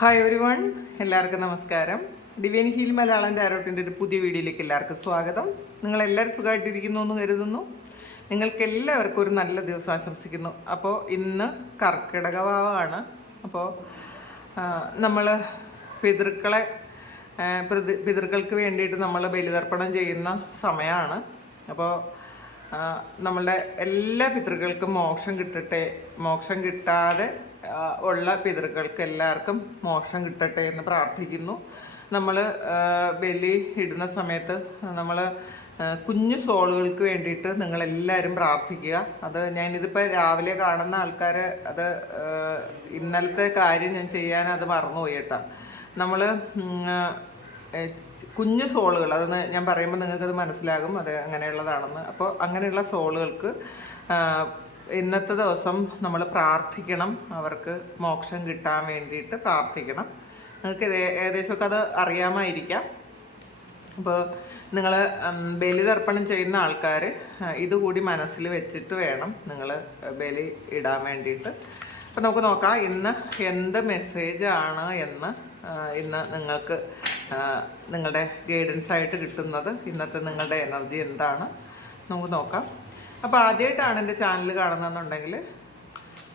Hi every one, എല്ലാവർക്കും നമസ്കാരം. Divine heal Malayalam ടാരോട്ടിൻ്റെ ഒരു പുതിയ വീഡിയോയിലേക്ക് എല്ലാവർക്കും സ്വാഗതം. നിങ്ങളെല്ലാവരും സുഖമായിട്ടിരിക്കുന്നു എന്ന് കരുതുന്നു. നിങ്ങൾക്ക് എല്ലാവർക്കും ഒരു നല്ല ദിവസം ആശംസിക്കുന്നു. അപ്പോൾ ഇന്ന് കർക്കിടക വാവാണ്. അപ്പോൾ നമ്മൾ പിതൃക്കൾക്ക് വേണ്ടിയിട്ട് നമ്മൾ ബലിതർപ്പണം ചെയ്യുന്ന സമയമാണ്. അപ്പോൾ നമ്മളുടെ എല്ലാ പിതൃക്കൾക്കും മോക്ഷം കിട്ടട്ടെ, മോക്ഷം കിട്ടാതെ ഉള്ള പിതൃക്കൾക്ക് എല്ലാവർക്കും മോക്ഷം കിട്ടട്ടെ എന്ന് പ്രാർത്ഥിക്കുന്നു. നമ്മൾ ബലി ഇടുന്ന സമയത്ത് നമ്മൾ കുഞ്ഞു സോളുകൾക്ക് വേണ്ടിയിട്ട് നിങ്ങളെല്ലാവരും പ്രാർത്ഥിക്കുക. അത് ഞാനിതിപ്പോൾ രാവിലെ കാണുന്ന ആൾക്കാർ അത് ഇന്നലത്തെ കാര്യം ഞാൻ ചെയ്യാൻ അത് മറന്നുപോയി കേട്ടോ. നമ്മൾ കുഞ്ഞു സോളുകൾ, അതെന്ന് ഞാൻ പറയുമ്പോൾ നിങ്ങൾക്കത് മനസ്സിലാകും അത് അങ്ങനെയുള്ളതാണെന്ന്. അപ്പോൾ അങ്ങനെയുള്ള സോളുകൾക്ക് ഇന്നത്തെ ദിവസം നമ്മൾ പ്രാർത്ഥിക്കണം, അവർക്ക് മോക്ഷം കിട്ടാൻ വേണ്ടിയിട്ട് പ്രാർത്ഥിക്കണം. നിങ്ങൾക്ക് ഏകദേശമൊക്കെ അത് അറിയാമായിരിക്കാം. അപ്പോൾ നിങ്ങൾ ബലിതർപ്പണം ചെയ്യുന്ന ആൾക്കാർ ഇതുകൂടി മനസ്സിൽ വെച്ചിട്ട് വേണം നിങ്ങൾ ബലി ഇടാൻ വേണ്ടിയിട്ട്. അപ്പോൾ നമുക്ക് നോക്കാം ഇന്ന് എന്ത് മെസ്സേജാണ് എന്ന് ഇന്ന് നിങ്ങൾക്ക് നിങ്ങളുടെ ഗൈഡൻസ് ആയിട്ട് കിട്ടുന്നത്. ഇന്നത്തെ നിങ്ങളുടെ എനർജി എന്താണ് നമുക്ക് നോക്കാം. അപ്പോൾ ആദ്യമായിട്ടാണ് എൻ്റെ ചാനൽ കാണുന്നതെന്നുണ്ടെങ്കിൽ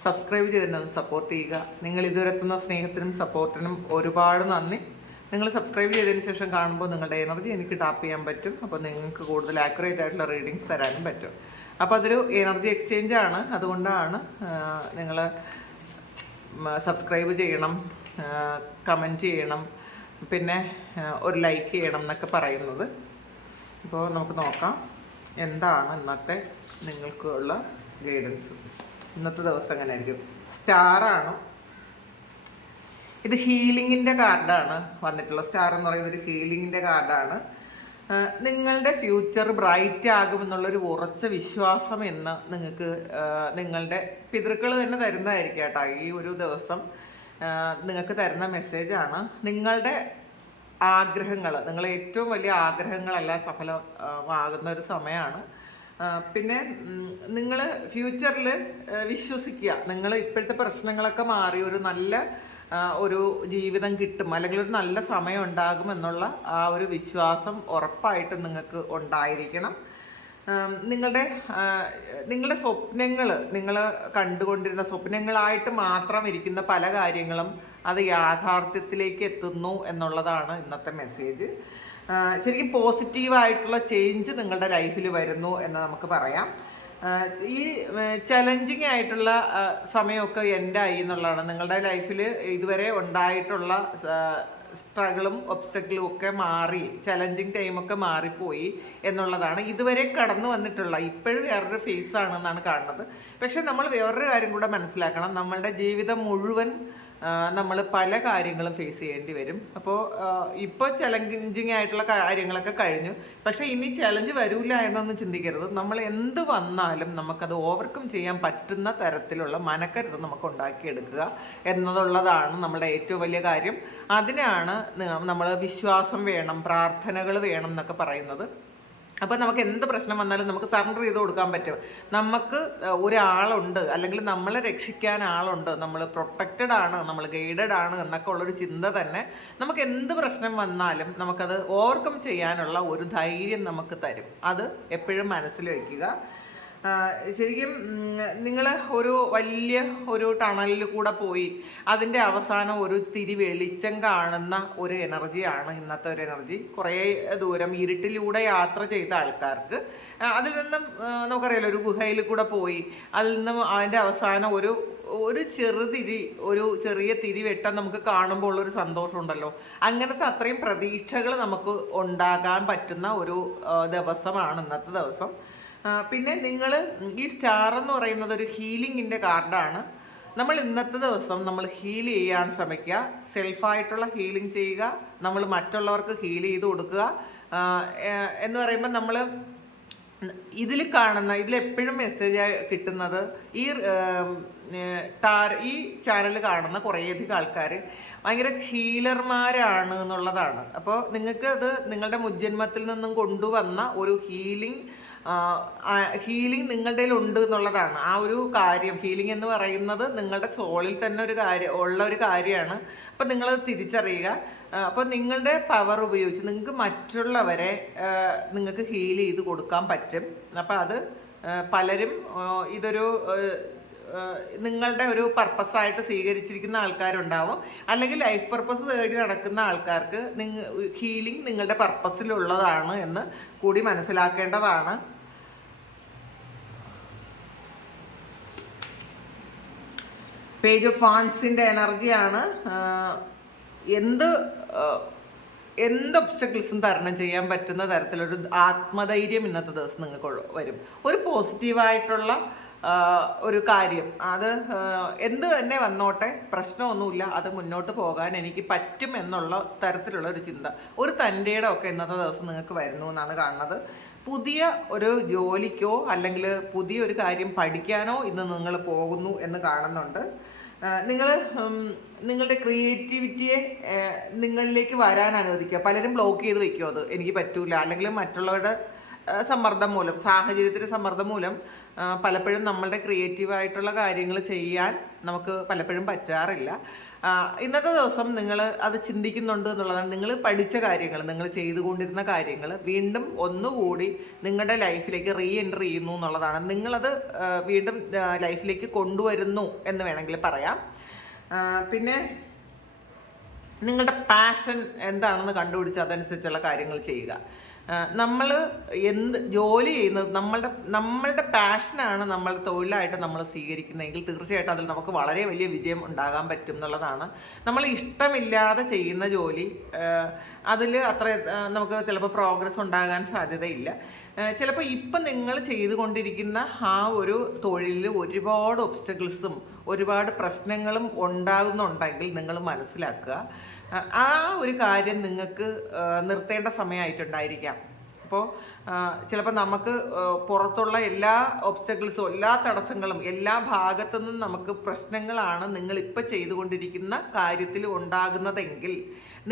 സബ്സ്ക്രൈബ് ചെയ്തിട്ടൊന്ന് സപ്പോർട്ട് ചെയ്യുക. നിങ്ങൾ ഇതുവരെ എത്തുന്ന സ്നേഹത്തിനും സപ്പോർട്ടിനും ഒരുപാട് നന്ദി. നിങ്ങൾ സബ്സ്ക്രൈബ് ചെയ്തതിന് ശേഷം കാണുമ്പോൾ നിങ്ങളുടെ എനർജി എനിക്ക് ടാപ്പ് ചെയ്യാൻ പറ്റും. അപ്പോൾ നിങ്ങൾക്ക് കൂടുതൽ ആക്യുറേറ്റ് ആയിട്ടുള്ള റീഡിങ്സ് തരാനും പറ്റും. അപ്പോൾ അതൊരു എനർജി എക്സ്ചേഞ്ച് ആണ്. അതുകൊണ്ടാണ് നിങ്ങൾ സബ്സ്ക്രൈബ് ചെയ്യണം, കമൻറ്റ് ചെയ്യണം, പിന്നെ ഒരു ലൈക്ക് ചെയ്യണം എന്നൊക്കെ പറയുന്നത്. അപ്പോൾ നമുക്ക് നോക്കാം എന്താണ് ഇന്നത്തെ നിങ്ങൾക്കുള്ള ഗൈഡൻസ്. ഇന്നത്തെ ദിവസം എങ്ങനെ ആയിരിക്കും? സ്റ്റാറാണ് ഇത്. ഹീലിങ്ങിൻ്റെ കാർഡാണ് വന്നിട്ടുള്ള. സ്റ്റാർ എന്ന് പറയുന്നത് ഒരു ഹീലിങ്ങിൻ്റെ കാർഡാണ്. നിങ്ങളുടെ ഫ്യൂച്ചർ ബ്രൈറ്റ് ആകുമെന്നുള്ളൊരു ഉറച്ച വിശ്വാസം എന്ന് നിങ്ങൾക്ക് നിങ്ങളുടെ പിതൃക്കൾ തന്നെ തരുന്നതായിരിക്കും കേട്ടോ. ഈ ഒരു ദിവസം നിങ്ങൾക്ക് തരുന്ന മെസ്സേജാണ്. നിങ്ങളുടെ ആഗ്രഹങ്ങൾ, നിങ്ങളെ ഏറ്റവും വലിയ ആഗ്രഹങ്ങളെല്ലാം സഫലമാകുന്ന ഒരു സമയമാണ്. പിന്നെ നിങ്ങൾ ഫ്യൂച്ചറിൽ വിശ്വസിക്കുക, നിങ്ങൾ ഇപ്പോഴത്തെ പ്രശ്നങ്ങളൊക്കെ മാറി ഒരു നല്ല ഒരു ജീവിതം കിട്ടും, അല്ലെങ്കിൽ ഒരു നല്ല സമയം ഉണ്ടാകും എന്നുള്ള ആ ഒരു വിശ്വാസം ഉറപ്പായിട്ടും നിങ്ങൾക്ക് ഉണ്ടായിരിക്കണം. നിങ്ങളുടെ സ്വപ്നങ്ങൾ, നിങ്ങൾ കണ്ടുകൊണ്ടിരുന്ന സ്വപ്നങ്ങളായിട്ട് മാത്രം ഇരിക്കുന്ന പല കാര്യങ്ങളും അത് യാഥാർത്ഥ്യത്തിലേക്ക് എത്തുന്നു എന്നുള്ളതാണ് ഇന്നത്തെ മെസ്സേജ്. ശരിക്കും പോസിറ്റീവായിട്ടുള്ള ചേഞ്ച് നിങ്ങളുടെ ലൈഫിൽ വരുന്നു എന്ന് നമുക്ക് പറയാം. ഈ ചലഞ്ചിങ് ആയിട്ടുള്ള സമയമൊക്കെ എൻഡായി എന്നുള്ളതാണ്. നിങ്ങളുടെ ലൈഫിൽ ഇതുവരെ ഉണ്ടായിട്ടുള്ള സ്ട്രഗിളും ഒബ്സ്റ്റക്കിളും ഒക്കെ മാറി, ചലഞ്ചിങ് ടൈമൊക്കെ മാറിപ്പോയി എന്നുള്ളതാണ് ഇതുവരെ കടന്നു വന്നിട്ടുള്ള. ഇപ്പോഴും വേറൊരു ഫേസാണെന്നാണ് കാണുന്നത്. പക്ഷെ നമ്മൾ വേറൊരു കാര്യം കൂടെ മനസ്സിലാക്കണം. നമ്മളുടെ ജീവിതം മുഴുവൻ നമ്മൾ പല കാര്യങ്ങളും ഫേസ് ചെയ്യേണ്ടി വരും. അപ്പോൾ ഇപ്പോൾ ചലഞ്ചിങ് ആയിട്ടുള്ള കാര്യങ്ങളൊക്കെ കഴിഞ്ഞു, പക്ഷേ ഇനി ചലഞ്ച് വരില്ല എന്നൊന്നും ചിന്തിക്കരുത്. നമ്മൾ എന്ത് വന്നാലും നമുക്കത് ഓവർകം ചെയ്യാൻ പറ്റുന്ന തരത്തിലുള്ള മനക്കരുത് നമുക്ക് ഉണ്ടാക്കിയെടുക്കുക എന്നതുള്ളതാണ് നമ്മുടെ ഏറ്റവും വലിയ കാര്യം. അതിനാണ് നമ്മൾ വിശ്വാസം വേണം, പ്രാർത്ഥനകൾ വേണം എന്നൊക്കെ പറയുന്നത്. അപ്പോൾ നമുക്ക് എന്ത് പ്രശ്നം വന്നാലും നമുക്ക് സറണ്ടർ ചെയ്ത് കൊടുക്കാൻ പറ്റും. നമുക്ക് ഒരാളുണ്ട്, അല്ലെങ്കിൽ നമ്മളെ രക്ഷിക്കാൻ ആളുണ്ട്, നമ്മൾ പ്രൊട്ടക്റ്റഡ് ആണ്, നമ്മൾ ഗൈഡഡ് ആണ് എന്നൊക്കെ ഉള്ളൊരു ചിന്ത തന്നെ നമുക്ക് എന്ത് പ്രശ്നം വന്നാലും നമുക്കത് ഓവർകം ചെയ്യാനുള്ള ഒരു ധൈര്യം നമുക്ക് തരും. അത് എപ്പോഴും മനസ്സിൽ വയ്ക്കുക. ശരിക്കും നിങ്ങൾ ഒരു വലിയ ഒരു ടണലിൽ കൂടെ പോയി അതിൻ്റെ അവസാനം ഒരു തിരി വെളിച്ചം കാണുന്ന ഒരു എനർജിയാണ് ഇന്നത്തെ ഒരു എനർജി. കുറേ ദൂരം ഇരുട്ടിലൂടെ യാത്ര ചെയ്ത ആൾക്കാർക്ക് അതിൽ നിന്നും നമുക്കറിയാലോ, ഒരു ഗുഹയിൽ കൂടെ പോയി അതിൽ നിന്നും അതിൻ്റെ അവസാനം ഒരു ചെറിയ തിരി വെട്ടം നമുക്ക് കാണുമ്പോൾ ഉള്ളൊരു സന്തോഷമുണ്ടല്ലോ. അങ്ങനത്തെ അത്രയും പ്രതീക്ഷകൾ നമുക്ക് ഉണ്ടാകാൻ പറ്റുന്ന ഒരു ദിവസമാണ് ഇന്നത്തെ ദിവസം. പിന്നെ നിങ്ങൾ ഈ സ്റ്റാർ എന്ന് പറയുന്നത് ഒരു ഹീലിങ്ങിൻ്റെ കാർഡാണ്. നമ്മൾ ഇന്നത്തെ ദിവസം നമ്മൾ ഹീൽ ചെയ്യാൻ ശ്രമിക്കുക, സെൽഫായിട്ടുള്ള ഹീലിംഗ് ചെയ്യുക, നമ്മൾ മറ്റുള്ളവർക്ക് ഹീൽ ചെയ്ത് കൊടുക്കുക എന്ന് പറയുമ്പോൾ നമ്മൾ ഇതിലെപ്പോഴും മെസ്സേജ് കിട്ടുന്നത് ഈ ചാനൽ കാണുന്ന കുറേയധികം ആൾക്കാർ ഭയങ്കര ഹീലർമാരാണ് എന്നുള്ളതാണ്. അപ്പോൾ നിങ്ങൾക്ക് അത് നിങ്ങളുടെ മുജ്ജന്മത്തിൽ നിന്നും കൊണ്ടുവന്ന ഒരു ഹീലിംഗ് ഹീലിംഗ് നിങ്ങളുടെ ഉണ്ട് എന്നുള്ളതാണ്. ആ ഒരു കാര്യം, ഹീലിംഗ് എന്ന് പറയുന്നത് നിങ്ങളുടെ സോളിൽ തന്നെ ഉള്ള ഒരു കാര്യമാണ്. അപ്പം നിങ്ങളത് തിരിച്ചറിയുക. അപ്പോൾ നിങ്ങളുടെ പവർ ഉപയോഗിച്ച് നിങ്ങൾക്ക് മറ്റുള്ളവരെ നിങ്ങൾക്ക് ഹീൽ ചെയ്ത് കൊടുക്കാൻ പറ്റും. അപ്പം അത് പലരും ഇതൊരു നിങ്ങളുടെ ഒരു പർപ്പസായിട്ട് സ്വീകരിച്ചിരിക്കുന്ന ആൾക്കാരുണ്ടാവും. അല്ലെങ്കിൽ ലൈഫ് പർപ്പസ് തേടി നടക്കുന്ന ആൾക്കാർക്ക് ഹീലിംഗ് നിങ്ങളുടെ പർപ്പസിലുള്ളതാണ് എന്ന് കൂടി മനസ്സിലാക്കേണ്ടതാണ്. പേജ് ഓഫ് വാൻസിൻ്റെ എനർജിയാണ്. എന്ത് ഒബ്സ്റ്റക്കിൾസും തരണം ചെയ്യാൻ പറ്റുന്ന തരത്തിലൊരു ആത്മധൈര്യം ഇന്നത്തെ ദിവസം നിങ്ങൾക്ക് വരും. ഒരു പോസിറ്റീവായിട്ടുള്ള ഒരു കാര്യം, അത് എന്ത് തന്നെ വന്നോട്ടെ പ്രശ്നമൊന്നുമില്ല, അത് മുന്നോട്ട് പോകാൻ എനിക്ക് പറ്റും എന്നുള്ള തരത്തിലുള്ള ഒരു ചിന്ത, ഒരു തൻ്റെയുടെ ഒക്കെ ഇന്നത്തെ ദിവസം നിങ്ങൾക്ക് വരുന്നു എന്നാണ് കാണുന്നത്. പുതിയ ഒരു ജോലിക്കോ അല്ലെങ്കിൽ പുതിയൊരു കാര്യം പഠിക്കാനോ ഇന്ന് നിങ്ങൾ പോകുന്നു എന്ന് കാണുന്നുണ്ട്. നിങ്ങളുടെ ക്രിയേറ്റിവിറ്റിയെ നിങ്ങളിലേക്ക് വരാൻ അനുവദിക്കുക. പലരും ബ്ലോക്ക് ചെയ്ത് വെക്കും, അത് എനിക്ക് പറ്റൂല, അല്ലെങ്കിൽ മറ്റുള്ളവരുടെ സമ്മർദ്ദം മൂലം, സാഹചര്യത്തിൻ്റെ സമ്മർദ്ദം മൂലം പലപ്പോഴും നമ്മളുടെ ക്രിയേറ്റീവായിട്ടുള്ള കാര്യങ്ങൾ ചെയ്യാൻ നമുക്ക് പലപ്പോഴും പറ്റാറില്ല. ഇന്നത്തെ ദിവസം നിങ്ങൾ അത് ചിന്തിക്കുന്നുണ്ട് എന്നുള്ളതാണ്. നിങ്ങൾ പഠിച്ച കാര്യങ്ങൾ, നിങ്ങൾ ചെയ്തുകൊണ്ടിരുന്ന കാര്യങ്ങൾ വീണ്ടും ഒന്നുകൂടി നിങ്ങളുടെ ലൈഫിലേക്ക് റീ എൻട്രി ചെയ്യുന്നു എന്നുള്ളതാണ്. നിങ്ങളത് വീണ്ടും ലൈഫിലേക്ക് കൊണ്ടുവരുന്നു എന്ന് വേണമെങ്കിൽ പറയാം. പിന്നെ നിങ്ങളുടെ പാഷൻ എന്താണെന്ന് കണ്ടുപിടിച്ച് അതനുസരിച്ചുള്ള കാര്യങ്ങൾ ചെയ്യുക. നമ്മൾ എന്ത് ജോലി ചെയ്യുന്നത് നമ്മളുടെ പാഷനാണ് നമ്മൾ തൊഴിലായിട്ട് നമ്മൾ സ്വീകരിക്കുന്നതെങ്കിൽ തീർച്ചയായിട്ടും അതിൽ നമുക്ക് വളരെ വലിയ വിജയം ഉണ്ടാകാൻ പറ്റും എന്നുള്ളതാണ്. നമ്മൾ ഇഷ്ടമില്ലാതെ ചെയ്യുന്ന ജോലി, അതിൽ അത്ര നമുക്ക് ചിലപ്പോൾ പ്രോഗ്രസ് ഉണ്ടാകാൻ സാധ്യതയില്ല. ചിലപ്പോൾ ഇപ്പം നിങ്ങൾ ചെയ്തുകൊണ്ടിരിക്കുന്ന ആ ഒരു തൊഴിലിൽ ഒരുപാട് ഒബ്സ്റ്റക്കിൾസും ഒരുപാട് പ്രശ്നങ്ങളും ഉണ്ടാകുന്നുണ്ടെങ്കിൽ നിങ്ങൾ മനസ്സിലാക്കുക, ആ ഒരു കാര്യം നിങ്ങൾക്ക് നിർത്തേണ്ട സമയമായിട്ടുണ്ടായിരിക്കാം. അപ്പോൾ ചിലപ്പോൾ നമുക്ക് പുറത്തുള്ള എല്ലാ ഒബ്സ്റ്റക്കിൾസും എല്ലാ തടസ്സങ്ങളും എല്ലാ ഭാഗത്തു നിന്നും നമുക്ക് പ്രശ്നങ്ങളാണ് നിങ്ങളിപ്പോൾ ചെയ്തുകൊണ്ടിരിക്കുന്ന കാര്യത്തിൽ ഉണ്ടാകുന്നതെങ്കിൽ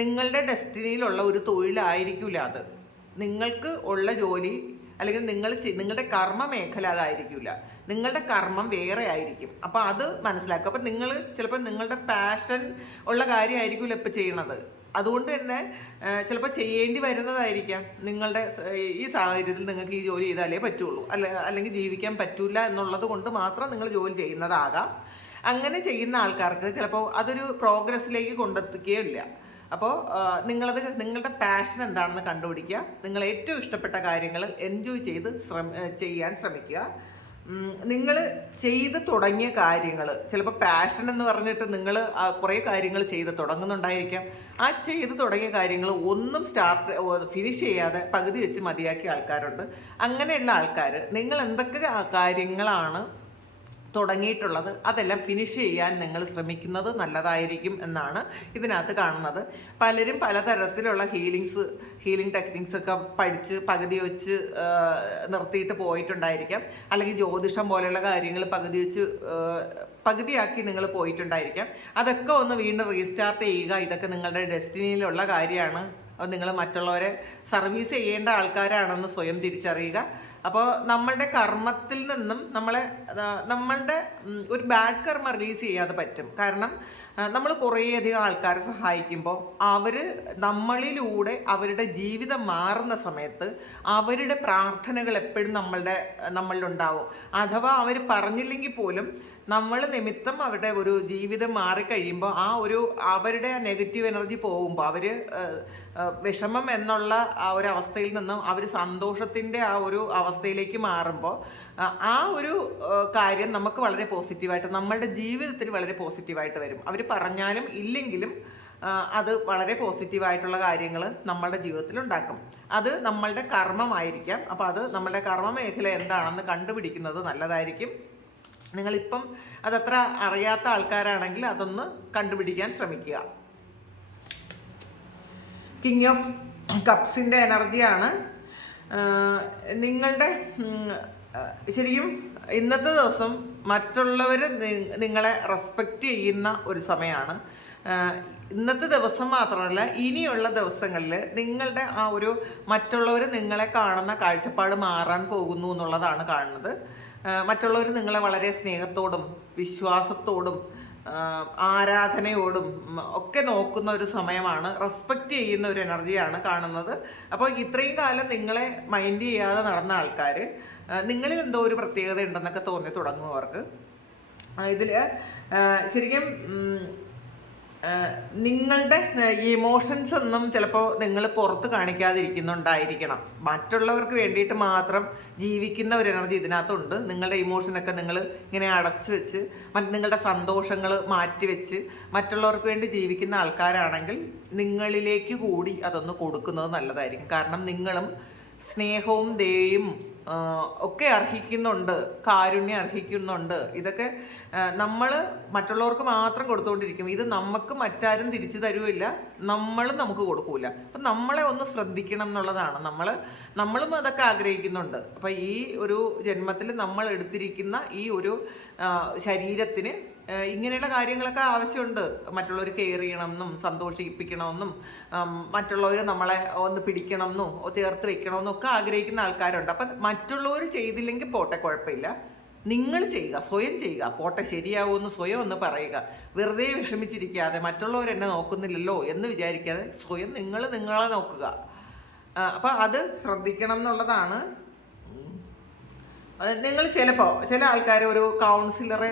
നിങ്ങളുടെ ഡെസ്റ്റിനിയിലുള്ള ഒരു തൊഴിലായിരിക്കില്ല അത്. നിങ്ങൾക്ക് ഉള്ള ജോലി അല്ലെങ്കിൽ നിങ്ങളുടെ കർമ്മ മേഖല അതായിരിക്കില്ല, നിങ്ങളുടെ കർമ്മം വേറെ ആയിരിക്കും. അപ്പോൾ അത് മനസ്സിലാക്കുക. അപ്പം നിങ്ങൾ ചിലപ്പോൾ നിങ്ങളുടെ പാഷൻ ഉള്ള കാര്യമായിരിക്കില്ല ഇപ്പം ചെയ്യണത്. അതുകൊണ്ട് തന്നെ ചിലപ്പോൾ ചെയ്യേണ്ടി വരുന്നതായിരിക്കാം. നിങ്ങളുടെ ഈ സാഹചര്യത്തിൽ നിങ്ങൾക്ക് ഈ ജോലി ചെയ്താലേ പറ്റുള്ളൂ, അല്ലെങ്കിൽ ജീവിക്കാൻ പറ്റൂല എന്നുള്ളത് കൊണ്ട് മാത്രം നിങ്ങൾ ജോലി ചെയ്യുന്നതാകാം. അങ്ങനെ ചെയ്യുന്ന ആൾക്കാർക്ക് ചിലപ്പോൾ അതൊരു പ്രോഗ്രസ്സിലേക്ക് കൊണ്ടെത്തിക്കുകയില്ല. അപ്പോൾ നിങ്ങളുടെ പാഷൻ എന്താണെന്ന് കണ്ടുപിടിക്കുക. നിങ്ങൾ ഏറ്റവും ഇഷ്ടപ്പെട്ട കാര്യങ്ങൾ എൻജോയ് ചെയ്ത് ചെയ്യാൻ ശ്രമിക്കുക. നിങ്ങൾ ചെയ്ത് തുടങ്ങിയ കാര്യങ്ങൾ, ചിലപ്പോൾ പാഷൻ എന്ന് പറഞ്ഞിട്ട് നിങ്ങൾ കുറേ കാര്യങ്ങൾ ചെയ്ത് തുടങ്ങുന്നുണ്ടായിരിക്കാം. ആ ചെയ്ത് തുടങ്ങിയ കാര്യങ്ങൾ ഒന്നും ഫിനിഷ് ചെയ്യാതെ പകുതി വെച്ച് മതിയാക്കിയ ആൾക്കാരുണ്ട്. അങ്ങനെയുള്ള ആൾക്കാർ നിങ്ങൾ എന്തൊക്കെ കാര്യങ്ങളാണ് തുടങ്ങിയിട്ടുള്ളത് അതെല്ലാം ഫിനിഷ് ചെയ്യാൻ നിങ്ങൾ ശ്രമിക്കുന്നത് നല്ലതായിരിക്കും എന്നാണ് ഇതിനകത്ത് കാണുന്നത്. പലരും പലതരത്തിലുള്ള ഹീലിംഗ് ടെക്നിക്സ് ഒക്കെ പഠിച്ച് പകുതി വെച്ച് നിർത്തിയിട്ട് പോയിട്ടുണ്ടായിരിക്കാം. അല്ലെങ്കിൽ ജ്യോതിഷം പോലെയുള്ള കാര്യങ്ങൾ പകുതിയാക്കി നിങ്ങൾ പോയിട്ടുണ്ടായിരിക്കാം. അതൊക്കെ ഒന്ന് വീണ്ടും റീസ്റ്റാർട്ട് ചെയ്യുക. ഇതൊക്കെ നിങ്ങളുടെ ഡെസ്റ്റിനിയിലുള്ള കാര്യമാണ്. നിങ്ങൾ മറ്റുള്ളവരെ സർവീസ് ചെയ്യേണ്ട ആൾക്കാരാണെന്ന് സ്വയം തിരിച്ചറിയുക. അപ്പോൾ നമ്മളുടെ കർമ്മത്തിൽ നിന്നും നമ്മളുടെ ഒരു ബാഡ് കർമ്മ റിലീസ് ചെയ്യാതെ പറ്റും. കാരണം നമ്മൾ കുറേയധികം ആൾക്കാരെ സഹായിക്കുമ്പോൾ അവർ നമ്മളിലൂടെ അവരുടെ ജീവിതം മാറുന്ന സമയത്ത് അവരുടെ പ്രാർത്ഥനകൾ എപ്പോഴും നമ്മളിലുണ്ടാവും. അഥവാ അവർ പറഞ്ഞില്ലെങ്കിൽ പോലും നമ്മൾ നിമിത്തം അവരുടെ ഒരു ജീവിതം മാറിക്കഴിയുമ്പോൾ അവരുടെ നെഗറ്റീവ് എനർജി പോകുമ്പോൾ അവർ വിഷമം എന്നുള്ള ആ ഒരു അവസ്ഥയിൽ നിന്നും അവർ സന്തോഷത്തിൻ്റെ ആ ഒരു അവസ്ഥയിലേക്ക് മാറുമ്പോൾ ആ ഒരു കാര്യം നമുക്ക് വളരെ പോസിറ്റീവായിട്ട് നമ്മളുടെ ജീവിതത്തിൽ വളരെ പോസിറ്റീവായിട്ട് വരും. അവർ പറഞ്ഞാലും ഇല്ലെങ്കിലും അത് വളരെ പോസിറ്റീവായിട്ടുള്ള കാര്യങ്ങൾ നമ്മളുടെ ജീവിതത്തിൽ ഉണ്ടാക്കും. അത് നമ്മളുടെ കർമ്മമായിരിക്കാം. അപ്പോൾ അത് നമ്മളുടെ കർമ്മ മേഖല എന്താണെന്ന് കണ്ടുപിടിക്കുന്നത് നല്ലതായിരിക്കും. നിങ്ങളിപ്പം അതത്ര അറിയാത്ത ആൾക്കാരാണെങ്കിൽ അതൊന്ന് കണ്ടുപിടിക്കാൻ ശ്രമിക്കുക. കിങ് ഓഫ് കപ്സിൻ്റെ എനർജിയാണ്. നിങ്ങളുടെ ശരിക്കും ഇന്നത്തെ ദിവസം മറ്റുള്ളവർ നിങ്ങളെ റെസ്പെക്റ്റ് ചെയ്യുന്ന ഒരു സമയമാണ്. ഇന്നത്തെ ദിവസം മാത്രമല്ല ഇനിയുള്ള ദിവസങ്ങളിൽ നിങ്ങളുടെ ആ ഒരു മറ്റുള്ളവർ നിങ്ങളെ കാണുന്ന കാഴ്ചപ്പാട് മാറാൻ പോകുന്നു എന്നുള്ളതാണ് കാണുന്നത്. മറ്റുള്ളവർ നിങ്ങളെ വളരെ സ്നേഹത്തോടും വിശ്വാസത്തോടും ആരാധനയോടും ഒക്കെ നോക്കുന്ന ഒരു സമയമാണ്, റെസ്പെക്റ്റ് ചെയ്യുന്ന ഒരു എനർജിയാണ് കാണുന്നത്. അപ്പോൾ ഇത്രയും കാലം നിങ്ങളെ മൈൻഡ് ചെയ്യാതെ നടന്ന ആൾക്കാർ നിങ്ങളിൽ എന്തോ ഒരു പ്രത്യേകത ഉണ്ടെന്നൊക്കെ തോന്നി തുടങ്ങുന്നവർക്ക് ഇതിൽ ശരിക്കും നിങ്ങളുടെ ഇമോഷൻസ് ഒന്നും ചിലപ്പോൾ നിങ്ങൾ പുറത്ത് കാണിക്കാതിരിക്കുന്നുണ്ടായിരിക്കണം. മറ്റുള്ളവർക്ക് വേണ്ടിയിട്ട് മാത്രം ജീവിക്കുന്ന ഒരു എനർജി ഇതിനകത്തുണ്ട്. നിങ്ങളുടെ ഇമോഷനൊക്കെ നിങ്ങൾ ഇങ്ങനെ അടച്ചു വെച്ച് നിങ്ങളുടെ സന്തോഷങ്ങൾ മാറ്റിവെച്ച് മറ്റുള്ളവർക്ക് വേണ്ടി ജീവിക്കുന്ന ആൾക്കാരാണെങ്കിൽ നിങ്ങളിലേക്ക് കൂടി അതൊന്ന് കൊടുക്കുന്നത് നല്ലതായിരിക്കും. കാരണം നിങ്ങളും സ്നേഹവും ദയയും ഒക്കെ അർഹിക്കുന്നുണ്ട്, കാരുണ്യം അർഹിക്കുന്നുണ്ട്. ഇതൊക്കെ നമ്മൾ മറ്റുള്ളവർക്ക് മാത്രം കൊടുത്തുകൊണ്ടിരിക്കും. ഇത് നമുക്ക് മറ്റാരും തിരിച്ചു തരുമില്ല, നമ്മളും നമുക്ക് കൊടുക്കൂല. അപ്പം നമ്മളെ ഒന്ന് ശ്രദ്ധിക്കണം എന്നുള്ളതാണ്. നമ്മളും അതൊക്കെ ആഗ്രഹിക്കുന്നുണ്ട്. അപ്പം ഈ ഒരു ജന്മത്തിൽ നമ്മൾ എടുത്തിരിക്കുന്ന ഈ ഒരു ശരീരത്തിന് ഇങ്ങനെയുള്ള കാര്യങ്ങളൊക്കെ ആവശ്യമുണ്ട്. മറ്റുള്ളവർ കെയർ ചെയ്യണമെന്നും സന്തോഷിപ്പിക്കണമെന്നും മറ്റുള്ളവർ നമ്മളെ ഒന്ന് പിടിക്കണമെന്നും ചേർത്ത് വെക്കണമെന്നും ഒക്കെ ആഗ്രഹിക്കുന്ന ആൾക്കാരുണ്ട്. അപ്പം മറ്റുള്ളവർ ചെയ്തില്ലെങ്കിൽ പോട്ടെ, കുഴപ്പമില്ല, നിങ്ങൾ ചെയ്യുക, സ്വയം ചെയ്യുക. പോട്ടെ ശരിയാവുമെന്ന് സ്വയം ഒന്ന് പറയുക. വെറുതെ വിഷമിച്ചിരിക്കാതെ മറ്റുള്ളവർ എന്നെ നോക്കുന്നില്ലല്ലോ എന്ന് വിചാരിക്കാതെ സ്വയം നിങ്ങളെ നോക്കുക. അപ്പം അത് ശ്രദ്ധിക്കണം എന്നുള്ളതാണ്. നിങ്ങൾ ചിലപ്പോൾ ചില ആൾക്കാർ ഒരു കൗൺസിലറെ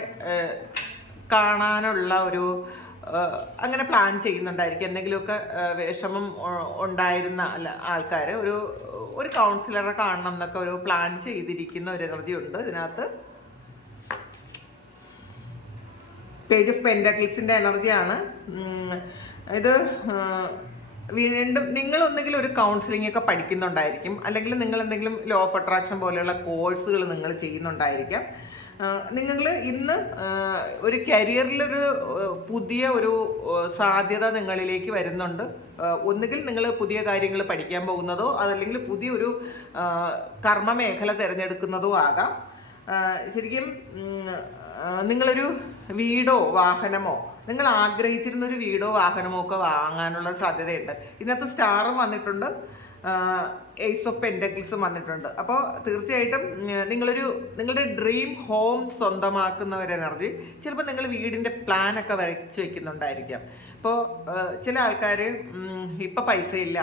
കാണാനുള്ള ഒരു അങ്ങനെ പ്ലാൻ ചെയ്യുന്നുണ്ടായിരിക്കും. എന്തെങ്കിലുമൊക്കെ വിഷമം ഉണ്ടായിരുന്ന ആൾക്കാർ ഒരു കൗൺസിലറെ കാണണം എന്നൊക്കെ ഒരു പ്ലാൻ ചെയ്തിരിക്കുന്ന ഒരു എനർജി ഉണ്ട് ഇതിനകത്ത്. പേജ് ഓഫ് പെൻഡക്കിൾസിൻ്റെ എനർജിയാണ് ഇത്. വീണ്ടും നിങ്ങൾ ഒന്നുകിൽ ഒരു കൗൺസിലിംഗ് ഒക്കെ പഠിക്കുന്നുണ്ടായിരിക്കും, അല്ലെങ്കിൽ നിങ്ങൾ എന്തെങ്കിലും ലോ ഓഫ് അട്രാക്ഷൻ പോലെയുള്ള കോഴ്സുകൾ നിങ്ങൾ ചെയ്യുന്നുണ്ടായിരിക്കാം. നിങ്ങൾ ഇന്ന് ഒരു കരിയറിലൊരു പുതിയ ഒരു സാധ്യത നിങ്ങളിലേക്ക് വരുന്നുണ്ട്. ഒന്നുകിൽ നിങ്ങൾ പുതിയ കാര്യങ്ങൾ പഠിക്കാൻ പോകുന്നതോ അതല്ലെങ്കിൽ പുതിയൊരു കർമ്മ മേഖല തിരഞ്ഞെടുക്കുന്നതോ ആകാം. ശരിക്കും നിങ്ങളൊരു വീടോ വാഹനമോ നിങ്ങൾ ആഗ്രഹിച്ചിരുന്നൊരു വീടോ വാഹനമോ ഒക്കെ വാങ്ങാനുള്ള സാധ്യതയുണ്ട്. ഇതിനകത്ത് സ്റ്റാറും വന്നിട്ടുണ്ട്, ഏസ് ഓഫ് പെൻഡക്കിൾസും വന്നിട്ടുണ്ട്. അപ്പോൾ തീർച്ചയായിട്ടും നിങ്ങളുടെ ഡ്രീം ഹോം സ്വന്തമാക്കുന്ന ഒരു എനർജി. ചിലപ്പോൾ നിങ്ങൾ വീടിൻ്റെ പ്ലാനൊക്കെ വരച്ച് വെക്കുന്നുണ്ടായിരിക്കാം. ഇപ്പോൾ ചില ആൾക്കാർ ഇപ്പം പൈസ ഇല്ല,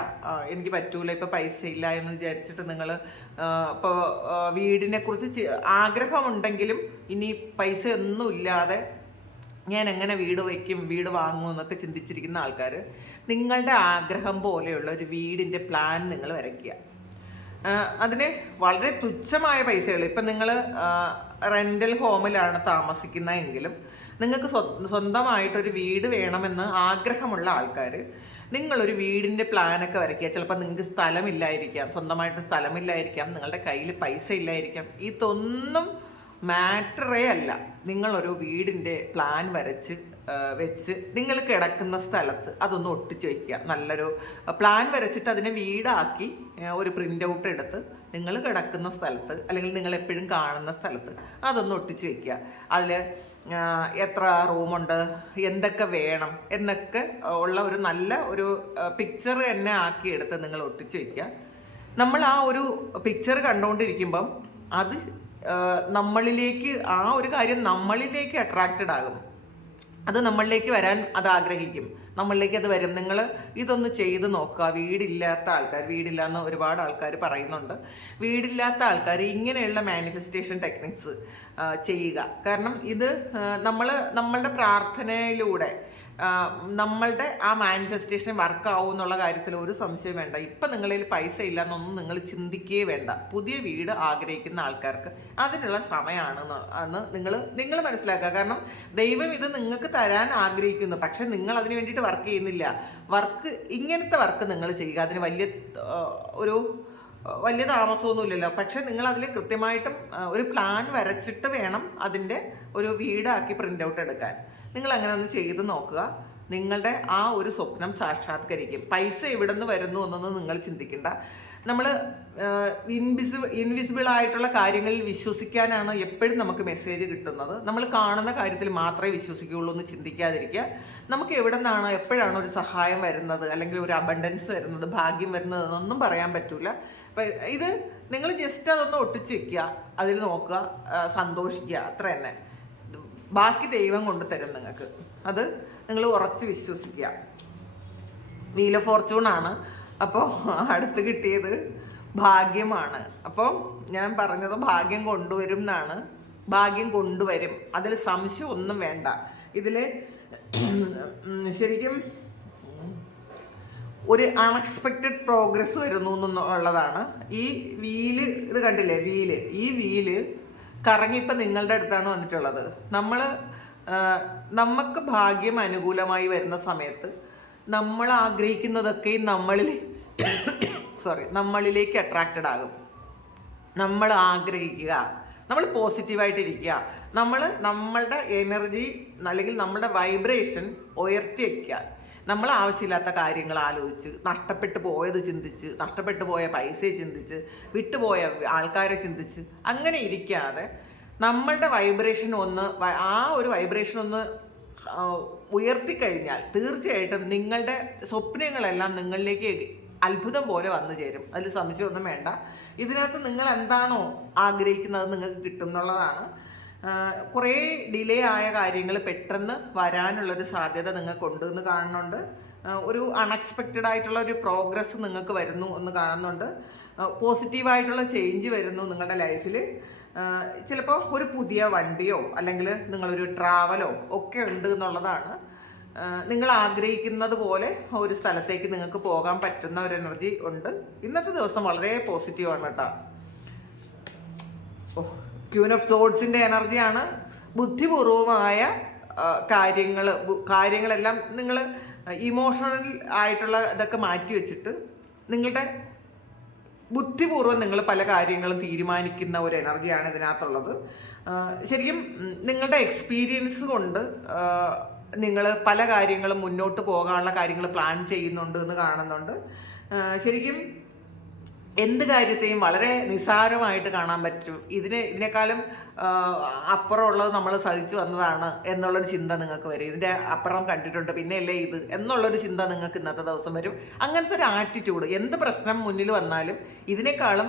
എനിക്ക് പറ്റൂല, ഇപ്പം പൈസ ഇല്ല എന്ന് വിചാരിച്ചിട്ട് നിങ്ങൾ ഇപ്പോൾ വീടിനെക്കുറിച്ച് ആഗ്രഹമുണ്ടെങ്കിലും ഇനി പൈസ ഒന്നും ഇല്ലാതെ ഞാൻ എങ്ങനെ വീട് വയ്ക്കും, വീട് വാങ്ങും എന്നൊക്കെ ചിന്തിച്ചിരിക്കുന്ന ആൾക്കാർ നിങ്ങളുടെ ആഗ്രഹം പോലെയുള്ള ഒരു വീടിൻ്റെ പ്ലാൻ നിങ്ങൾ വരയ്ക്കുക. അതിന് വളരെ തുച്ഛമായ പൈസകൾ. ഇപ്പം നിങ്ങൾ റെൻ്റൽ ഹോമിലാണ് താമസിക്കുന്നതെങ്കിലും നിങ്ങൾക്ക് സ്വന്തമായിട്ടൊരു വീട് വേണമെന്ന് ആഗ്രഹമുള്ള ആൾക്കാർ നിങ്ങളൊരു വീടിൻ്റെ പ്ലാനൊക്കെ വരയ്ക്കുക. ചിലപ്പോൾ നിങ്ങൾക്ക് സ്ഥലമില്ലായിരിക്കാം, സ്വന്തമായിട്ട് സ്ഥലമില്ലായിരിക്കാം, നിങ്ങളുടെ കയ്യിൽ പൈസ ഇല്ലായിരിക്കാം. ഇതൊന്നും മാറ്ററേ അല്ല. നിങ്ങളൊരു വീടിൻ്റെ പ്ലാൻ വെച്ച് നിങ്ങൾ കിടക്കുന്ന സ്ഥലത്ത് അതൊന്ന് ഒട്ടിച്ച് വയ്ക്കുക. നല്ലൊരു പ്ലാൻ വരച്ചിട്ട് അതിനെ വീടാക്കി ഒരു പ്രിൻ്റ് ഔട്ട് എടുത്ത് നിങ്ങൾ കിടക്കുന്ന സ്ഥലത്ത് അല്ലെങ്കിൽ നിങ്ങൾ എപ്പോഴും കാണുന്ന സ്ഥലത്ത് അതൊന്ന് ഒട്ടിച്ച് വയ്ക്കുക. അതിൽ എത്ര റൂമുണ്ട്, എന്തൊക്കെ വേണം എന്നൊക്കെ ഉള്ള ഒരു നല്ല ഒരു പിക്ചർ തന്നെ ആക്കിയെടുത്ത് നിങ്ങൾ ഒട്ടിച്ച് വയ്ക്കുക. നമ്മൾ ആ ഒരു പിക്ചർ കണ്ടുകൊണ്ടിരിക്കുമ്പം അത് നമ്മളിലേക്ക്, ആ ഒരു കാര്യം നമ്മളിലേക്ക് അട്രാക്റ്റഡ് ആകും. അത് നമ്മളിലേക്ക് വരാൻ അത് ആഗ്രഹിക്കും, നമ്മളിലേക്ക് അത് വരും. നിങ്ങൾ ഇതൊന്ന് ചെയ്ത് നോക്കുക. വീടില്ല എന്ന് ഒരുപാട് ആൾക്കാർ പറയുന്നുണ്ട്. വീടില്ലാത്ത ആൾക്കാർ ഇങ്ങനെയുള്ള മാനിഫെസ്റ്റേഷൻ ടെക്നിക്സ് ചെയ്യുക. കാരണം ഇത് നമ്മളുടെ പ്രാർത്ഥനയിലൂടെ നമ്മളുടെ ആ മാനിഫെസ്റ്റേഷൻ വർക്കാവും എന്നുള്ള കാര്യത്തിൽ ഒരു സംശയം വേണ്ട. ഇപ്പം നിങ്ങളിൽ പൈസ ഇല്ല എന്നൊന്നും നിങ്ങൾ ചിന്തിക്കുകയേ വേണ്ട. പുതിയ വീട് ആഗ്രഹിക്കുന്ന ആൾക്കാർക്ക് അതിനുള്ള സമയമാണ് നിങ്ങൾ മനസ്സിലാക്കുക. കാരണം ദൈവം ഇത് നിങ്ങൾക്ക് തരാൻ ആഗ്രഹിക്കുന്നു, പക്ഷെ നിങ്ങൾ അതിന് വേണ്ടിയിട്ട് വർക്ക് ചെയ്യുന്നില്ല. ഇങ്ങനത്തെ വർക്ക് നിങ്ങൾ ചെയ്യുക. അതിന് വലിയ താമസമൊന്നുമില്ലല്ലോ. പക്ഷെ നിങ്ങൾ അതിൽ കൃത്യമായിട്ടും ഒരു പ്ലാൻ വരച്ചിട്ട് വേണം അതിൻ്റെ ഒരു വീടാക്കി പ്രിൻ്റ് ഔട്ട് എടുക്കാൻ. നിങ്ങൾ അങ്ങനെ ഒന്ന് ചെയ്ത് നോക്കുക. നിങ്ങളുടെ ആ ഒരു സ്വപ്നം സാക്ഷാത്കരിക്കും. പൈസ എവിടെ നിന്ന് വരുന്നു എന്നൊന്നും നിങ്ങൾ ചിന്തിക്കേണ്ട. നമ്മൾ ഇൻവിസിബിൾ ആയിട്ടുള്ള കാര്യങ്ങളിൽ വിശ്വസിക്കാനാണ് എപ്പോഴും നമുക്ക് മെസ്സേജ് കിട്ടുന്നത്. നമ്മൾ കാണുന്ന കാര്യത്തിൽ മാത്രമേ വിശ്വസിക്കുകയുള്ളൂ എന്ന് ചിന്തിക്കാതിരിക്കുക. നമുക്ക് എവിടെ നിന്നാണ് എപ്പോഴാണ് ഒരു സഹായം വരുന്നത്, അല്ലെങ്കിൽ ഒരു അബണ്ടൻസ് വരുന്നത്, ഭാഗ്യം വരുന്നത് എന്നൊന്നും പറയാൻ പറ്റൂല. അപ്പം ഇത് നിങ്ങൾ ജസ്റ്റ് അതൊന്ന് ഒട്ടിച്ച് വെക്കുക, അതിൽ നോക്കുക, സന്തോഷിക്കുക, അത്ര തന്നെ. ബാക്കി ദൈവം കൊണ്ട് തരും നിങ്ങൾക്ക്. അത് നിങ്ങൾ ഉറച്ച് വിശ്വസിക്കുക. വീൽ ഓഫ് ഫോർച്യൂൺ ആണ്. അപ്പോൾ അടുത്ത് കിട്ടിയത് ഭാഗ്യമാണ്. അപ്പോൾ ഞാൻ പറഞ്ഞത് ഭാഗ്യം കൊണ്ടുവരും എന്നാണ്. ഭാഗ്യം കൊണ്ടുവരും, അതിൽ സംശയം ഒന്നും വേണ്ട. ഇതിൽ ശരിക്കും ഒരു അൺഎക്സ്പെക്റ്റഡ് പ്രോഗ്രസ് വരുന്നു എന്നുള്ളതാണ്. ഈ വീല്, ഇത് കണ്ടില്ലേ വീല്, ഈ വീല് കറങ്ങി ഇപ്പം നിങ്ങളുടെ അടുത്താണ് വന്നിട്ടുള്ളത്. നമുക്ക് ഭാഗ്യം അനുകൂലമായി വരുന്ന സമയത്ത് നമ്മൾ ആഗ്രഹിക്കുന്നതൊക്കെ നമ്മളിലേക്ക് അട്രാക്റ്റഡ് ആകും. നമ്മൾ ആഗ്രഹിക്കുക, നമ്മൾ പോസിറ്റീവായിട്ടിരിക്കുക, നമ്മളുടെ എനർജി അല്ലെങ്കിൽ നമ്മുടെ വൈബ്രേഷൻ ഉയർത്തി വയ്ക്കുക. നമ്മൾ ആവശ്യമില്ലാത്ത കാര്യങ്ങൾ ആലോചിച്ച്, നഷ്ടപ്പെട്ടു പോയത് ചിന്തിച്ച്, നഷ്ടപ്പെട്ടു പോയ പൈസയെ ചിന്തിച്ച്, വിട്ടുപോയ ആൾക്കാരെ ചിന്തിച്ച് അങ്ങനെ ഇരിക്കാതെ നമ്മളുടെ വൈബ്രേഷൻ ഒരു വൈബ്രേഷൻ ഒന്ന് ഉയർത്തിക്കഴിഞ്ഞാൽ തീർച്ചയായിട്ടും നിങ്ങളുടെ സ്വപ്നങ്ങളെല്ലാം നിങ്ങളിലേക്ക് അത്ഭുതം പോലെ വന്നു ചേരും. അതിൽ സംശയമൊന്നും വേണ്ട. ഇതിനകത്ത് നിങ്ങൾ എന്താണോ ആഗ്രഹിക്കുന്നത് നിങ്ങൾക്ക് കിട്ടും എന്നുള്ളതാണ്. കുറേ ഡിലേ ആയ കാര്യങ്ങൾ പെട്ടെന്ന് വരാനുള്ളൊരു സാധ്യത നിങ്ങൾക്കുണ്ട് എന്ന് കാണുന്നുണ്ട്. ഒരു അൺഎക്സ്പെക്റ്റഡ് ആയിട്ടുള്ള ഒരു പ്രോഗ്രസ് നിങ്ങൾക്ക് വരുന്നു എന്ന് കാണുന്നുണ്ട്. പോസിറ്റീവായിട്ടുള്ള ചേഞ്ച് വരുന്നു നിങ്ങളുടെ ലൈഫിൽ. ചിലപ്പോൾ ഒരു പുതിയ വണ്ടിയോ അല്ലെങ്കിൽ നിങ്ങളൊരു ട്രാവലോ ഒക്കെ ഉണ്ട് എന്നുള്ളതാണ്. നിങ്ങൾ ആഗ്രഹിക്കുന്നത് പോലെ ഒരു സ്ഥലത്തേക്ക് നിങ്ങൾക്ക് പോകാൻ പറ്റുന്ന ഒരു എനർജി ഉണ്ട്. ഇന്നത്തെ ദിവസം വളരെ പോസിറ്റീവാണ് കേട്ടോ. ക്യൂൻ ഓഫ് സോഡ്സിൻ്റെ എനർജിയാണ്. ബുദ്ധിപൂർവമായ കാര്യങ്ങളെല്ലാം നിങ്ങൾ ഇമോഷണൽ ആയിട്ടുള്ള ഇതൊക്കെ മാറ്റി വെച്ചിട്ട് നിങ്ങളുടെ ബുദ്ധിപൂർവ്വം നിങ്ങൾ പല കാര്യങ്ങളും തീരുമാനിക്കുന്ന ഒരു എനർജിയാണ് ഇതിനകത്തുള്ളത്. ശരിക്കും നിങ്ങളുടെ എക്സ്പീരിയൻസ് കൊണ്ട് നിങ്ങൾ പല കാര്യങ്ങളും മുന്നോട്ട് പോകാനുള്ള കാര്യങ്ങൾ പ്ലാൻ ചെയ്യുന്നുണ്ട് എന്ന് കാണുന്നുണ്ട്. ശരിക്കും എന്ത് കാര്യത്തെയും വളരെ നിസ്സാരമായിട്ട് കാണാൻ പറ്റും. ഇതിനേക്കാളും അപ്പുറമുള്ളത് നമ്മൾ സഹിച്ചു വന്നതാണ് എന്നുള്ളൊരു ചിന്ത നിങ്ങൾക്ക് വരും. ഇതിൻ്റെ അപ്പുറം കണ്ടിട്ടുണ്ട് പിന്നെയല്ലേ ഇത് എന്നുള്ളൊരു ചിന്ത നിങ്ങൾക്ക് ഇന്നത്തെ ദിവസം വരും. അങ്ങനത്തെ ഒരു ആറ്റിറ്റ്യൂഡ്, എന്ത് പ്രശ്നം മുന്നിൽ വന്നാലും ഇതിനേക്കാളും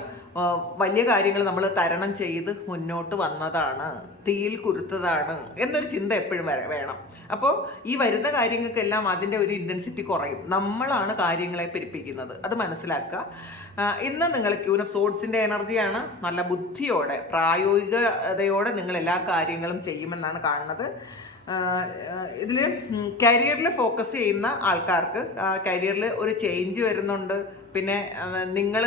വലിയ കാര്യങ്ങൾ നമ്മൾ തരണം ചെയ്ത് മുന്നോട്ട് വന്നതാണ്, തീയിൽ കുരുത്തതാണ് എന്നൊരു ചിന്ത എപ്പോഴും വേണം. അപ്പോൾ ഈ വരുന്ന കാര്യങ്ങൾക്കെല്ലാം അതിൻ്റെ ഒരു ഇൻറ്റൻസിറ്റി കുറയും. നമ്മളാണ് കാര്യങ്ങളെ പെരുപ്പിക്കുന്നത്, അത് മനസ്സിലാക്കുക. ഇന്ന് നിങ്ങൾ ക്യൂൻ ഓഫ് സോഡ്സിൻ്റെ എനർജിയാണ്. നല്ല ബുദ്ധിയോടെ, പ്രായോഗികതയോടെ നിങ്ങൾ എല്ലാ കാര്യങ്ങളും ചെയ്യുമെന്നാണ് കാണുന്നത്. ഇതിൽ കരിയറിൽ ഫോക്കസ് ചെയ്യുന്ന ആൾക്കാർക്ക് കരിയറിൽ ഒരു ചേഞ്ച് വരുന്നുണ്ട്. പിന്നെ നിങ്ങൾ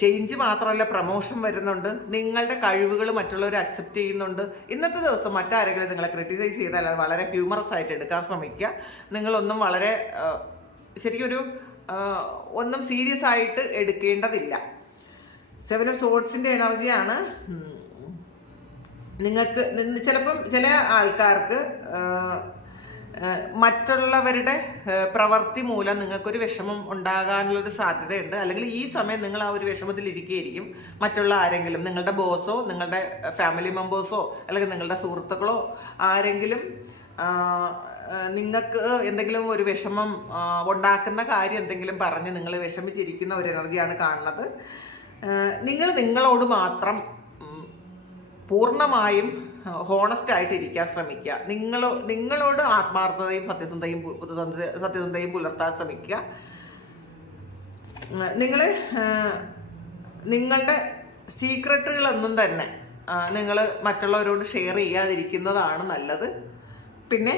ചേഞ്ച് മാത്രമല്ല, പ്രമോഷൻ വരുന്നുണ്ട്. നിങ്ങളുടെ കഴിവുകൾ മറ്റുള്ളവർ അക്സെപ്റ്റ് ചെയ്യുന്നുണ്ട്. ഇന്നത്തെ ദിവസം മറ്റാരെങ്കിലും നിങ്ങളെ ക്രിട്ടിസൈസ് ചെയ്താൽ അത് വളരെ ഹ്യൂമറസ് ആയിട്ട് എടുക്കാൻ ശ്രമിക്കുക. നിങ്ങളൊന്നും വളരെ ശരിക്കൊരു ഒന്നും സീരിയസ് ആയിട്ട് എടുക്കേണ്ടതില്ല. 7 ഓഫ് സോഡ്സിൻ്റെ എനർജിയാണ്. നിങ്ങൾക്ക് ചിലപ്പം ചില ആൾക്കാർക്ക് മറ്റുള്ളവരുടെ പ്രവൃത്തി മൂലം നിങ്ങൾക്കൊരു വിഷമം ഉണ്ടാകാനുള്ളൊരു സാധ്യതയുണ്ട്. അല്ലെങ്കിൽ ഈ സമയം നിങ്ങൾ ആ ഒരു വിഷമത്തിലിരിക്കുകയായിരിക്കും. മറ്റുള്ള ആരെങ്കിലും, നിങ്ങളുടെ ബോസോ നിങ്ങളുടെ ഫാമിലി മെമ്പേഴ്സോ അല്ലെങ്കിൽ നിങ്ങളുടെ സുഹൃത്തുക്കളോ ആരെങ്കിലും നിങ്ങൾക്ക് എന്തെങ്കിലും ഒരു വിഷമം ഉണ്ടാക്കുന്ന കാര്യം എന്തെങ്കിലും പറഞ്ഞ് നിങ്ങൾ വിഷമിച്ചിരിക്കുന്ന ഒരു എനർജിയാണ് കാണുന്നത്. നിങ്ങൾ നിങ്ങളോട് മാത്രം പൂർണ്ണമായും ഹോണസ്റ്റ് ആയിട്ട് ഇരിക്കാൻ ശ്രമിക്കുക. നിങ്ങളോട് ആത്മാർത്ഥതയും സത്യസന്ധതയും പുലർത്താൻ ശ്രമിക്കുക. നിങ്ങളുടെ സീക്രട്ടുകളൊന്നും തന്നെ നിങ്ങൾ മറ്റുള്ളവരോട് ഷെയർ ചെയ്യാതിരിക്കുന്നതാണ് നല്ലത്. പിന്നെ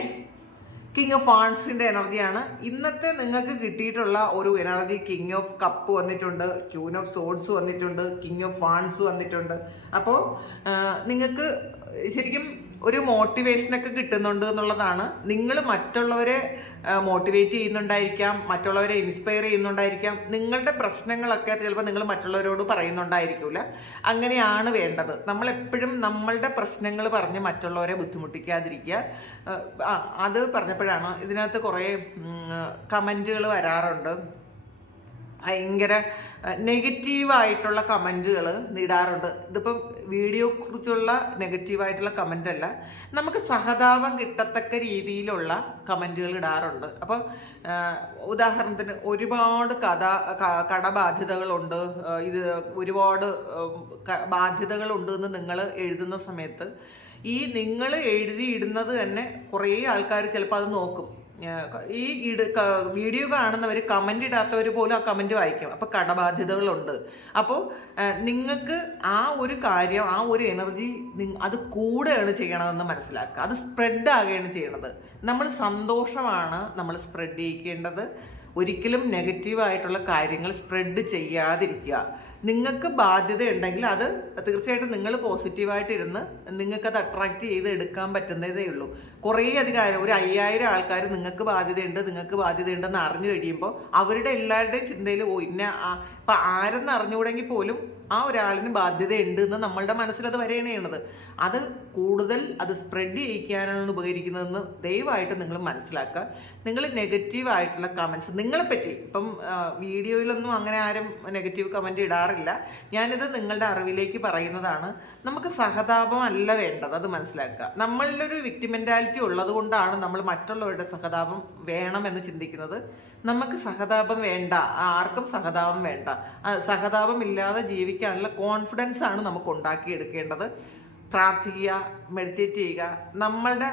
കിങ് ഓഫ് വാൺസിൻ്റെ എനർജിയാണ്. ഇന്നത്തെ നിങ്ങൾക്ക് കിട്ടിയിട്ടുള്ള ഒരു എനർജി, കിങ് ഓഫ് കപ്പ് വന്നിട്ടുണ്ട്, ക്യൂൻ ഓഫ് സോഡ്സ് വന്നിട്ടുണ്ട്, കിങ് ഓഫ് വാൺസ് വന്നിട്ടുണ്ട്. അപ്പോൾ നിങ്ങൾക്ക് ശരിക്കും ഒരു മോട്ടിവേഷനൊക്കെ കിട്ടുന്നുണ്ട് എന്നുള്ളതാണ്. നിങ്ങൾ മറ്റുള്ളവരെ മോട്ടിവേറ്റ് ചെയ്യുന്നുണ്ടായിരിക്കാം, മറ്റുള്ളവരെ ഇൻസ്പയർ ചെയ്യുന്നുണ്ടായിരിക്കാം. നിങ്ങളുടെ പ്രശ്നങ്ങളൊക്കെ ചിലപ്പോൾ നിങ്ങൾ മറ്റുള്ളവരോട് പറയുന്നുണ്ടായിരിക്കില്ല. അങ്ങനെയാണ് വേണ്ടത്. നമ്മളെപ്പോഴും നമ്മളുടെ പ്രശ്നങ്ങൾ പറഞ്ഞ് മറ്റുള്ളവരെ ബുദ്ധിമുട്ടിക്കാതിരിക്കുക. അത് പറഞ്ഞപ്പോഴാണ് ഇതിനകത്ത് കുറേ കമൻറ്റുകൾ വരാറുണ്ട്. ഭയങ്കര നെഗറ്റീവായിട്ടുള്ള കമൻറ്റുകൾ ഇടാറുണ്ട്. ഇതിപ്പോൾ വീഡിയോ കുറിച്ചുള്ള നെഗറ്റീവായിട്ടുള്ള കമൻ്റ് അല്ല, നമുക്ക് സഹതാപം കിട്ടത്തക്ക രീതിയിലുള്ള കമൻറ്റുകൾ ഇടാറുണ്ട്. അപ്പോൾ ഉദാഹരണത്തിന് ഒരുപാട് കടബാധ്യതകളുണ്ട്, ഇത് ഒരുപാട് ബാധ്യതകളുണ്ട് എന്ന് നിങ്ങൾ എഴുതുന്ന സമയത്ത് ഈ നിങ്ങൾ എഴുതിയിടുന്നത് തന്നെ കുറേ ആൾക്കാർ ചിലപ്പോൾ അത് നോക്കും. ഈ വീഡിയോ കാണുന്നവർ കമൻ്റ് ഇടാത്തവർ പോലും ആ കമൻറ്റ് വായിക്കും. അപ്പോൾ കടബാധ്യതകളുണ്ട്. അപ്പോൾ നിങ്ങൾക്ക് ആ ഒരു കാര്യം, ആ ഒരു എനർജി അത് കൂടുകയാണ് ചെയ്യണതെന്ന് മനസ്സിലാക്കുക. അത് സ്പ്രെഡ് ആകുകയാണ് ചെയ്യണത്. നമ്മൾ സന്തോഷമാണ് നമ്മൾ സ്പ്രെഡ് ചെയ്യിക്കേണ്ടത്. ഒരിക്കലും നെഗറ്റീവായിട്ടുള്ള കാര്യങ്ങൾ സ്പ്രെഡ് ചെയ്യാതിരിക്കുക. നിങ്ങൾക്ക് ബാധ്യത ഉണ്ടെങ്കിൽ അത് തീർച്ചയായിട്ടും നിങ്ങൾ പോസിറ്റീവായിട്ടിരുന്ന് നിങ്ങൾക്കത് അട്രാക്റ്റ് ചെയ്ത് എടുക്കാൻ പറ്റുന്നതേ ഉള്ളൂ. കുറേ അധികം ഒരു 5000 ആൾക്കാർ നിങ്ങൾക്ക് ബാധ്യതയുണ്ടെന്ന് അറിഞ്ഞു കഴിയുമ്പോൾ അവരുടെ എല്ലാവരുടെയും ചിന്തയിൽ ഇപ്പം ആരെന്ന് അറിഞ്ഞുകൂടെങ്കിൽ പോലും ആ ഒരാളിന് ബാധ്യതയുണ്ട് എന്ന് നമ്മളുടെ മനസ്സിലത് വരെയാണ് ചെയ്യണത്. അത് കൂടുതൽ അത് സ്പ്രെഡ് ചെയ്യിക്കാനാണ് ഉപകരിക്കുന്നതെന്ന് ദയവായിട്ട് നിങ്ങൾ മനസ്സിലാക്കുക. നിങ്ങൾ നെഗറ്റീവായിട്ടുള്ള കമൻറ്റ്സ് നിങ്ങളെപ്പറ്റി ഇപ്പം വീഡിയോയിലൊന്നും അങ്ങനെ ആരും നെഗറ്റീവ് കമൻറ്റ് ഇടാറില്ല. ഞാനിത് നിങ്ങളുടെ അറിവിലേക്ക് പറയുന്നതാണ്. നമുക്ക് സഹതാപം അല്ല വേണ്ടത്, അത് മനസ്സിലാക്കുക. നമ്മളിലൊരു വിക്ടിം മെൻറ്റാലിറ്റി ഉള്ളത് കൊണ്ടാണ് നമ്മൾ മറ്റുള്ളവരുടെ സഹതാപം വേണമെന്ന് ചിന്തിക്കുന്നത്. നമുക്ക് സഹതാപം വേണ്ട, ആർക്കും സഹതാപം വേണ്ട. സഹതാപം ഇല്ലാതെ ജീവിക്കാനുള്ള കോൺഫിഡൻസ് ആണ് നമുക്ക് ഉണ്ടാക്കിയെടുക്കേണ്ടത്. പ്രാർത്ഥിക്കുക, മെഡിറ്റേറ്റ് ചെയ്യുക, നമ്മളുടെ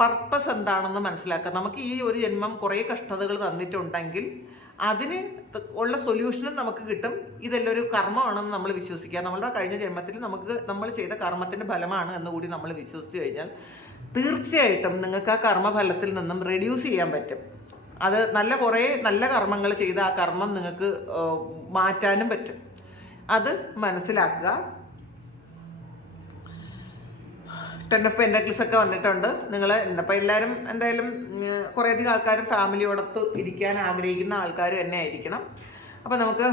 പർപ്പസ് എന്താണെന്ന് മനസ്സിലാക്കുക. നമുക്ക് ഈ ഒരു ജന്മം കുറേ കഷ്ടതകൾ തന്നിട്ടുണ്ടെങ്കിൽ അതിന് ഉള്ള സൊല്യൂഷനും നമുക്ക് കിട്ടും. ഇതെല്ലാം ഒരു കർമ്മമാണെന്ന് നമ്മൾ വിശ്വസിക്കുക. നമ്മളുടെ കഴിഞ്ഞ ജന്മത്തിൽ നമ്മൾ ചെയ്ത കർമ്മത്തിൻ്റെ ഫലമാണ് എന്നുകൂടി നമ്മൾ വിശ്വസിച്ച് കഴിഞ്ഞാൽ തീർച്ചയായിട്ടും നിങ്ങൾക്ക് ആ കർമ്മഫലത്തിൽ നിന്നും റെഡ്യൂസ് ചെയ്യാൻ പറ്റും. അത് കുറേ നല്ല കർമ്മങ്ങൾ ചെയ്ത് ആ കർമ്മം നിങ്ങൾക്ക് മാറ്റാനും പറ്റും. അത് മനസ്സിലാക്കുക. 10 of Pentacles ഒക്കെ വന്നിട്ടുണ്ട്. നിങ്ങൾ ഇന്നിപ്പോൾ എല്ലാവരും എന്തായാലും കുറേയധികം ആൾക്കാരും ഫാമിലിയോടൊത്ത് ഇരിക്കാൻ ആഗ്രഹിക്കുന്ന ആൾക്കാർ തന്നെ ആയിരിക്കണം. അപ്പോൾ നമുക്ക്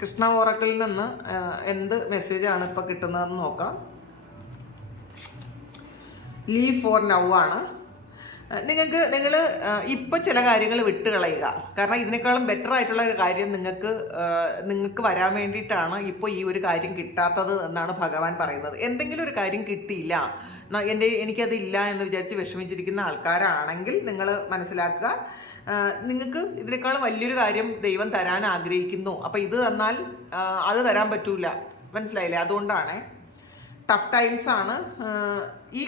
കൃഷ്ണ ഓറക്കിളിൽ നിന്ന് എന്ത് മെസ്സേജാണ് ഇപ്പോൾ കിട്ടുന്നതെന്ന് നോക്കാം. ലീവ് ഫോർ നൗ ആണ്. നിങ്ങൾ ഇപ്പം ചില കാര്യങ്ങൾ വിട്ടുകളയുക. കാരണം ഇതിനേക്കാളും ബെറ്റർ ആയിട്ടുള്ള ഒരു കാര്യം നിങ്ങൾക്ക് വരാൻ വേണ്ടിയിട്ടാണ് ഇപ്പോൾ ഈ ഒരു കാര്യം കിട്ടാത്തത് എന്നാണ് ഭഗവാൻ പറയുന്നത്. എന്തെങ്കിലും ഒരു കാര്യം കിട്ടിയില്ല, എനിക്കതില്ല എന്ന് വിചാരിച്ച് വിഷമിച്ചിരിക്കുന്ന ആൾക്കാരാണെങ്കിൽ നിങ്ങൾ മനസ്സിലാക്കുക, നിങ്ങൾക്ക് ഇതിനേക്കാളും വലിയൊരു കാര്യം ദൈവം തരാൻ ആഗ്രഹിക്കുന്നു. അപ്പം ഇത് തന്നാൽ അത് തരാൻ പറ്റൂല, മനസ്സിലായില്ലേ? അതുകൊണ്ടാണ് ടഫ് ടൈംസ് ആണ്. ഈ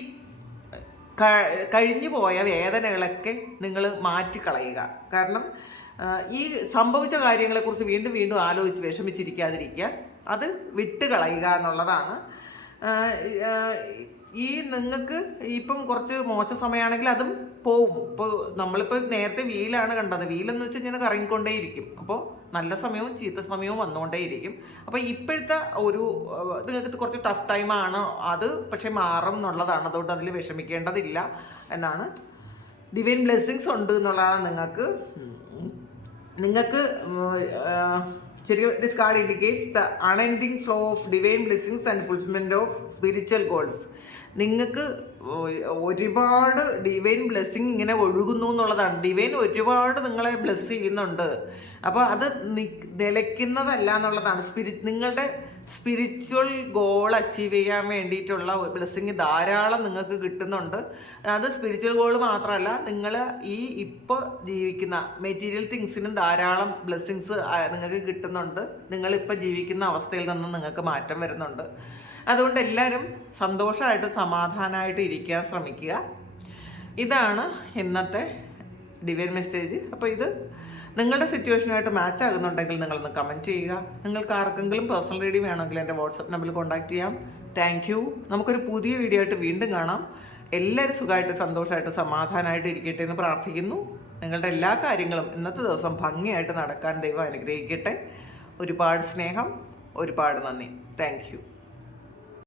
കഴിഞ്ഞു പോയ വേദനകളൊക്കെ നിങ്ങൾ മാറ്റിക്കളയുക. കാരണം ഈ സംഭവിച്ച കാര്യങ്ങളെക്കുറിച്ച് വീണ്ടും വീണ്ടും ആലോചിച്ച് വിഷമിച്ചിരിക്കാതിരിക്കുക, അത് വിട്ടുകളയുക എന്നുള്ളതാണ്. നിങ്ങൾക്ക് ഇപ്പം കുറച്ച് മോശം സമയമാണെങ്കിൽ അതും പോവും. ഇപ്പോൾ നമ്മളിപ്പോൾ നേരത്തെ വീലാണ് കണ്ടത്. വീലെന്ന് വെച്ച് കഴിഞ്ഞാൽ കറങ്ങിക്കൊണ്ടേയിരിക്കും. അപ്പോൾ നല്ല സമയവും ചീത്ത സമയവും വന്നുകൊണ്ടേയിരിക്കും. അപ്പോൾ ഇപ്പോഴത്തെ നിങ്ങൾക്ക് കുറച്ച് ടഫ് ടൈമാണ്, അത് പക്ഷെ മാറും എന്നുള്ളതാണ്. അതുകൊണ്ട് അതിൽ വിഷമിക്കേണ്ടതില്ല എന്നാണ്. ഡിവൈൻ ബ്ലെസ്സിങ്സ് ഉണ്ട് എന്നുള്ളതാണ് നിങ്ങൾക്ക് this card indicates the unending flow of divine blessings and fulfilment of spiritual goals. നിങ്ങൾക്ക് ഒരുപാട് ഡിവൈൻ ബ്ലെസ്സിങ് ഇങ്ങനെ ഒഴുകുന്നു എന്നുള്ളതാണ്. ഡിവൈൻ ഒരുപാട് നിങ്ങളെ ബ്ലെസ് ചെയ്യുന്നുണ്ട്. അപ്പോൾ അത് നിലയ്ക്കുന്നതല്ല എന്നുള്ളതാണ്. നിങ്ങളുടെ സ്പിരിച്വൽ ഗോൾ അച്ചീവ് ചെയ്യാൻ വേണ്ടിയിട്ടുള്ള ബ്ലെസ്സിങ് ധാരാളം നിങ്ങൾക്ക് കിട്ടുന്നുണ്ട്. അത് സ്പിരിച്വൽ ഗോൾ മാത്രമല്ല, നിങ്ങൾ ഇപ്പോൾ ജീവിക്കുന്ന മെറ്റീരിയൽ തിങ്സിനും ധാരാളം ബ്ലെസ്സിങ്സ് നിങ്ങൾക്ക് കിട്ടുന്നുണ്ട്. നിങ്ങളിപ്പോൾ ജീവിക്കുന്ന അവസ്ഥയിൽ നിന്ന് നിങ്ങൾക്ക് മാറ്റം വരുന്നുണ്ട്. അതുകൊണ്ട് എല്ലാവരും സന്തോഷമായിട്ട് സമാധാനമായിട്ട് ഇരിക്കാൻ ശ്രമിക്കുക. ഇതാണ് ഇന്നത്തെ ഡിവൈൻ മെസ്സേജ്. അപ്പോൾ ഇത് നിങ്ങളുടെ സിറ്റുവേഷനുമായിട്ട് മാച്ച് ആകുന്നുണ്ടെങ്കിൽ നിങ്ങളൊന്ന് കമൻറ്റ് ചെയ്യുക. നിങ്ങൾക്ക് ആർക്കെങ്കിലും പേഴ്സണൽ റീഡിംഗ് വേണമെങ്കിൽ എൻ്റെ വാട്സപ്പ് നമ്പറിൽ കോൺടാക്റ്റ് ചെയ്യാം. Thank you. നമുക്കൊരു പുതിയ വീഡിയോ ആയിട്ട് വീണ്ടും കാണാം. എല്ലാവരും സുഖമായിട്ട് സന്തോഷമായിട്ട് സമാധാനമായിട്ട് ഇരിക്കട്ടെ എന്ന് പ്രാർത്ഥിക്കുന്നു. നിങ്ങളുടെ എല്ലാ കാര്യങ്ങളും ഇന്നത്തെ ദിവസം ഭംഗിയായിട്ട് നടക്കാൻ ദൈവം അനുഗ്രഹിക്കട്ടെ. ഒരുപാട് സ്നേഹം, ഒരുപാട് നന്ദി. Thank you.